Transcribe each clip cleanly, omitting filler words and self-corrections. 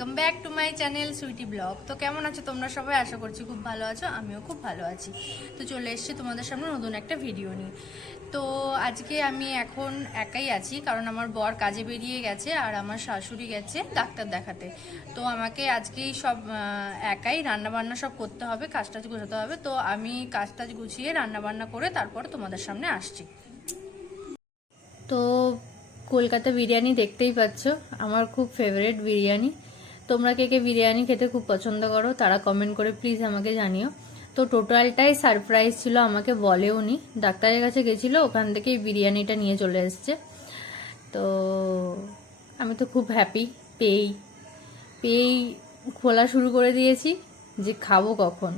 Welcome back to my channel Sweety blog. তো কেমন আছো তোমরা সবাই? আশা করছি খুব ভালো আছো, আমিও খুব ভালো আছি। তো চলে এসেছি তোমাদের সামনে নতুন একটা ভিডিও নিয়ে। তো আজকে আমি এখন একাই আছি, কারণ আমার বর কাজে বেরিয়ে গেছে আর আমার শাশুড়ি গেছে ডাক্তার দেখাতে। তো আমাকে আজকেই সব একাই রান্নাবান্না সব করতে হবে, কাজ টাজ গোছাতে হবে। তো আমি কাজ টাজ গুছিয়ে রান্নাবান্না করে তারপর তোমাদের সামনে আসছি। তো কলকাতা বিরিয়ানি দেখতেই পাচ্ছ, আমার খুব ফেভারিট বিরিয়ানি। তোমরা কে কে বিরিয়ানি খেতে খুব পছন্দ করো তারা কমেন্ট করে প্লিজ আমাকে জানিও। তো টোটালটাই সারপ্রাইজ ছিল, আমাকে বলেও নি, ডাক্তারের কাছে গেছিলো, ওখান থেকেই বিরিয়ানিটা নিয়ে চলে এসছে। তো আমি তো খুব হ্যাপি, পেয়েই পেয়েই খোলা শুরু করে দিয়েছি যে খাবো কখন।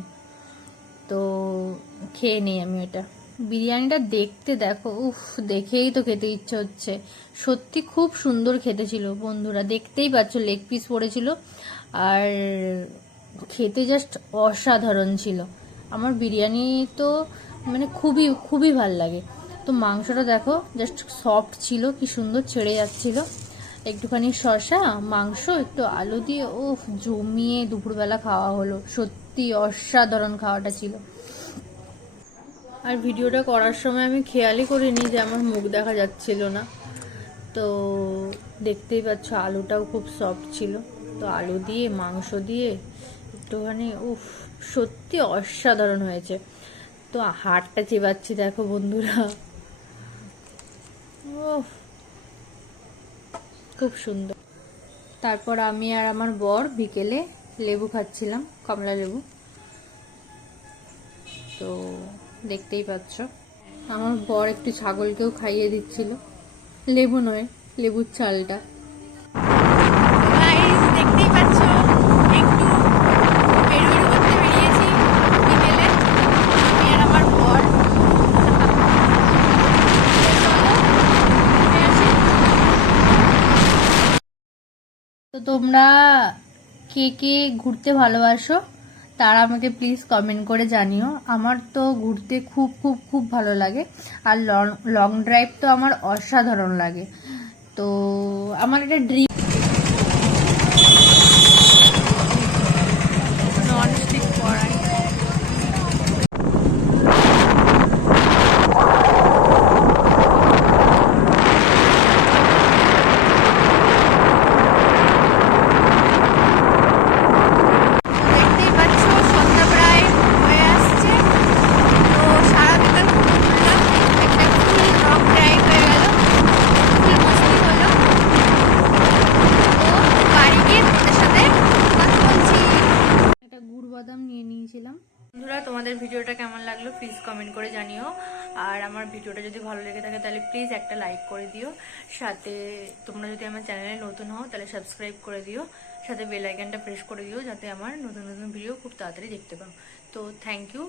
তো খেয়ে নেই আমি এটা। বিরিয়ানিটা দেখতে দেখো, উফ, দেখেই তো খেতে ইচ্ছে হচ্ছে। সত্যি খুব সুন্দর খেতে ছিল বন্ধুরা, দেখতেই পাচ্ছ লেগ পিস পড়েছিল আর খেতে জাস্ট অসাধারণ ছিল। আমার বিরিয়ানি তো মানে খুবই খুবই ভাল লাগে। তো মাংসটা দেখো জাস্ট সফট ছিল, কি সুন্দর ছেড়ে যাচ্ছিল। একটুখানি শসা, মাংস, একটু আলু দিয়ে উফ জমিয়ে দুপুরবেলা খাওয়া হলো। সত্যি অসাধারণ খাওয়াটা ছিল। আর ভিডিওটা করার সময় আমি খেয়ালই করিনি যে আমার মুখ দেখা যাচ্ছিল না। তো দেখতেই পাচ্ছ আলুটাও খুব সফট ছিল। তো আলু দিয়ে মাংস দিয়ে একটুখানি উফ, সত্যি অসাধারণ হয়েছে। তো হাড়টা চেবাচ্ছি দেখো বন্ধুরা, উফ, খুব সুন্দর। তারপর আমি আর আমার বর বিকেলে লেবু খাচ্ছিলাম, কমলা লেবু। তো দেখতেই পাচ্ছ আমার বর একটু ছাগলকেও খাইয়ে দিচ্ছিল, লেবু নয়, লেবুর চালটা। দেখতেই পাচ্ছ একটু বেরোবেরো করতে বেরিয়েছি বিকেলে, আমি আর আমার বর। তো তোমরা কে কে ঘুরতে ভালোবাসো তারা আমাকে প্লিজ কমেন্ট করে জানিও। আমার তো ঘুরতে খুব খুব খুব ভালো লাগে, আর লং ড্রাইভ তো আমার অসাধারণ লাগে। তো আমার একটা ড্রিম। ননস্টিক কড়াই, বন্ধুরা তোমাদের ভিডিওটা কেমন লাগলো প্লিজ কমেন্ট করে জানিও। আর আমার ভিডিওটা যদি ভালো লেগে থাকে তাহলে প্লিজ একটা লাইক করে দিও। সাথে তোমরা যদি আমার চ্যানেলে নতুন হও তাহলে সাবস্ক্রাইব করে দিও, সাথে বেল আইকনটা প্রেস করে দিও যাতে আমার নতুন নতুন ভিডিও খুব তাড়াতাড়ি দেখতে পাও। তো থ্যাংক ইউ।